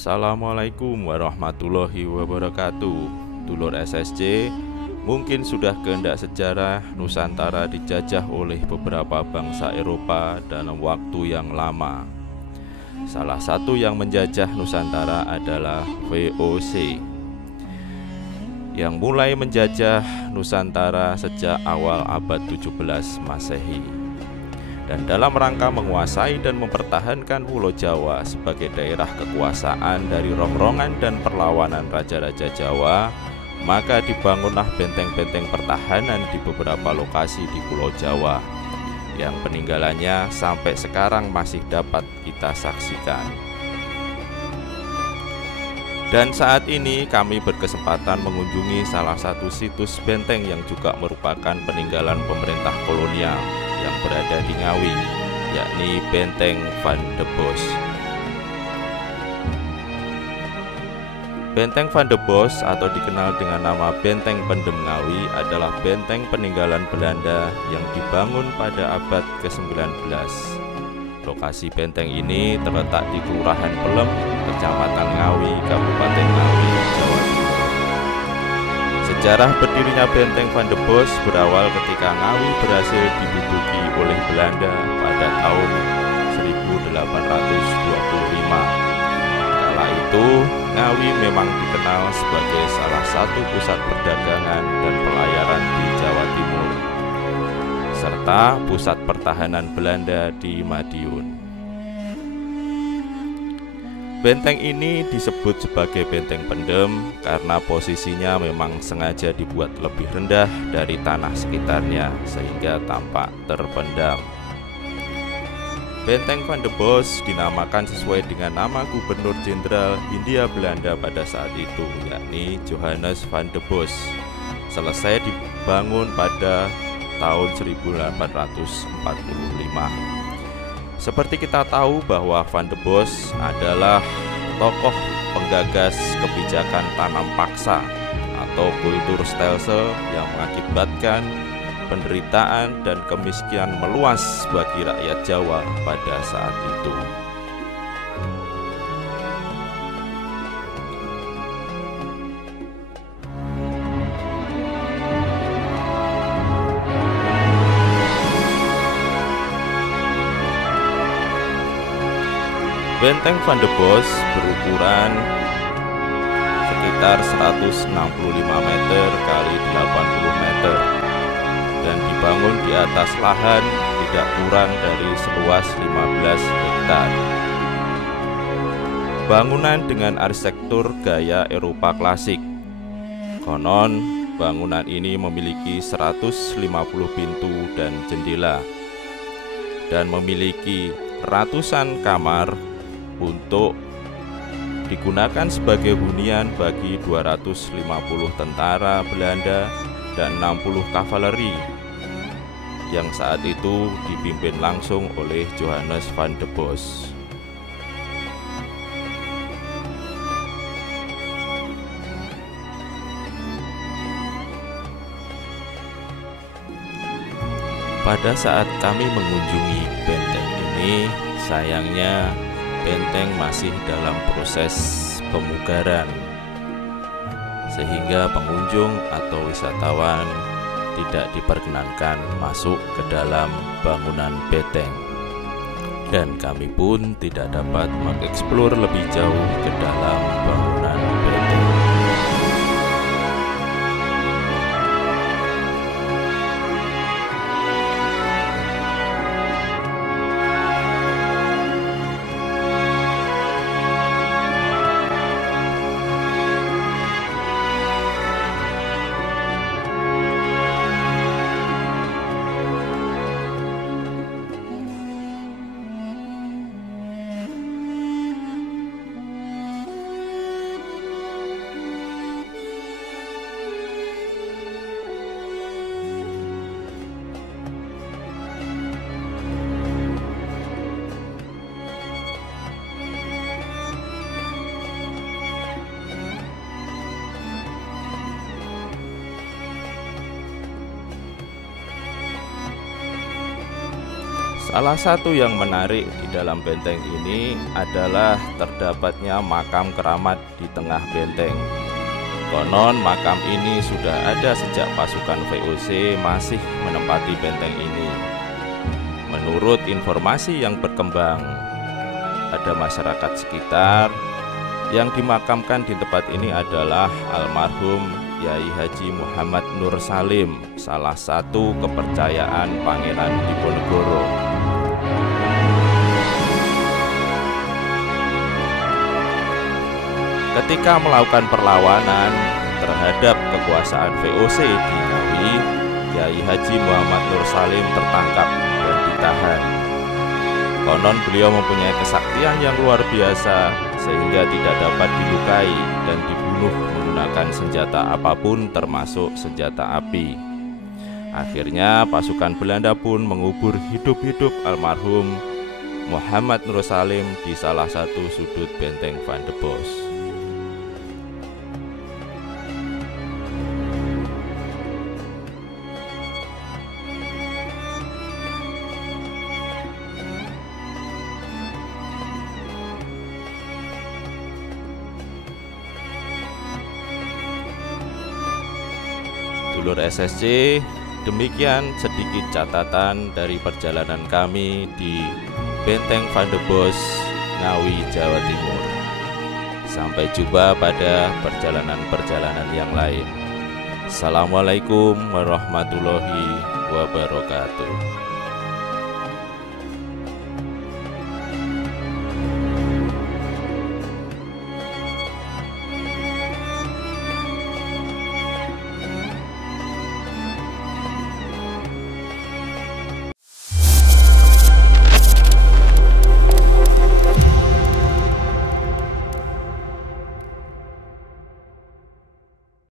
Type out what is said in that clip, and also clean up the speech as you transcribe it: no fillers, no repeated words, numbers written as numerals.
Assalamualaikum warahmatullahi wabarakatuh. Dulur SSC, mungkin sudah kehendak sejarah Nusantara dijajah oleh beberapa bangsa Eropa dalam waktu yang lama. Salah satu yang menjajah Nusantara adalah VOC, yang mulai menjajah Nusantara sejak awal abad 17 Masehi. Dan dalam rangka menguasai dan mempertahankan Pulau Jawa sebagai daerah kekuasaan dari rongrongan dan perlawanan raja-raja Jawa, maka dibangunlah benteng-benteng pertahanan di beberapa lokasi di Pulau Jawa, yang peninggalannya sampai sekarang masih dapat kita saksikan. Dan saat ini kami berkesempatan mengunjungi salah satu situs benteng yang juga merupakan peninggalan pemerintah kolonial yang berada di Ngawi, yakni Benteng Van de Bos. Benteng Van de Bos atau dikenal dengan nama Benteng Pendem Ngawi adalah benteng peninggalan Belanda yang dibangun pada abad ke-19. Lokasi benteng ini terletak di Kelurahan Pelem, Kecamatan Ngawi, Kabupaten Ngawi, Jawa Timur. Sejarah berdirinya Benteng Van de Bos berawal ketika Ngawi berhasil diduduki oleh Belanda pada tahun 1825. Kala itu, Ngawi memang dikenal sebagai salah satu pusat perdagangan dan pelayaran di Jawa Timur, serta pusat pertahanan Belanda di Madiun. Benteng ini disebut sebagai benteng pendem karena posisinya memang sengaja dibuat lebih rendah dari tanah sekitarnya sehingga tampak terpendam. Benteng Van de Bos dinamakan sesuai dengan nama Gubernur Jenderal Hindia Belanda pada saat itu, yakni Johannes van de Bos. Selesai dibangun pada tahun 1845. Seperti kita tahu bahwa Van de Bos adalah tokoh penggagas kebijakan tanam paksa atau kulturstelsel yang mengakibatkan penderitaan dan kemiskinan meluas bagi rakyat Jawa pada saat itu. Benteng Van de Bos berukuran sekitar 165 meter kali 80 meter dan dibangun di atas lahan tidak kurang dari seluas 15 hektar. Bangunan dengan arsitektur gaya Eropa klasik. Konon bangunan ini memiliki 150 pintu dan jendela dan memiliki ratusan kamar untuk digunakan sebagai hunian bagi 250 tentara Belanda dan 60 kavaleri yang saat itu dipimpin langsung oleh Johannes van de Bos. Pada saat kami mengunjungi benteng ini, sayangnya benteng masih dalam proses pemugaran, sehingga pengunjung atau wisatawan tidak diperkenankan masuk ke dalam bangunan benteng. Dan kami pun tidak dapat mengeksplor lebih jauh ke dalam bangunan benteng. Salah satu yang menarik di dalam benteng ini adalah terdapatnya makam keramat di tengah benteng. Konon makam ini sudah ada sejak pasukan VOC masih menempati benteng ini. Menurut informasi yang berkembang, ada masyarakat sekitar yang dimakamkan di tempat ini adalah almarhum Yai Haji Muhammad Nur Salim, salah satu kepercayaan Pangeran Diponegoro. Ketika melakukan perlawanan terhadap kekuasaan VOC di Ngawi, Yai Haji Muhammad Nur Salim tertangkap dan ditahan. Konon beliau mempunyai kesaktian yang luar biasa sehingga tidak dapat dilukai dan dibunuh menggunakan senjata apapun termasuk senjata api. Akhirnya pasukan Belanda pun mengubur hidup-hidup almarhum Muhammad Nur Salim di salah satu sudut benteng Van de Bos. Dulur SSC, demikian sedikit catatan dari perjalanan kami di Benteng Van de Bos, Ngawi, Jawa Timur. Sampai jumpa pada perjalanan-perjalanan yang lain. Assalamualaikum warahmatullahi wabarakatuh.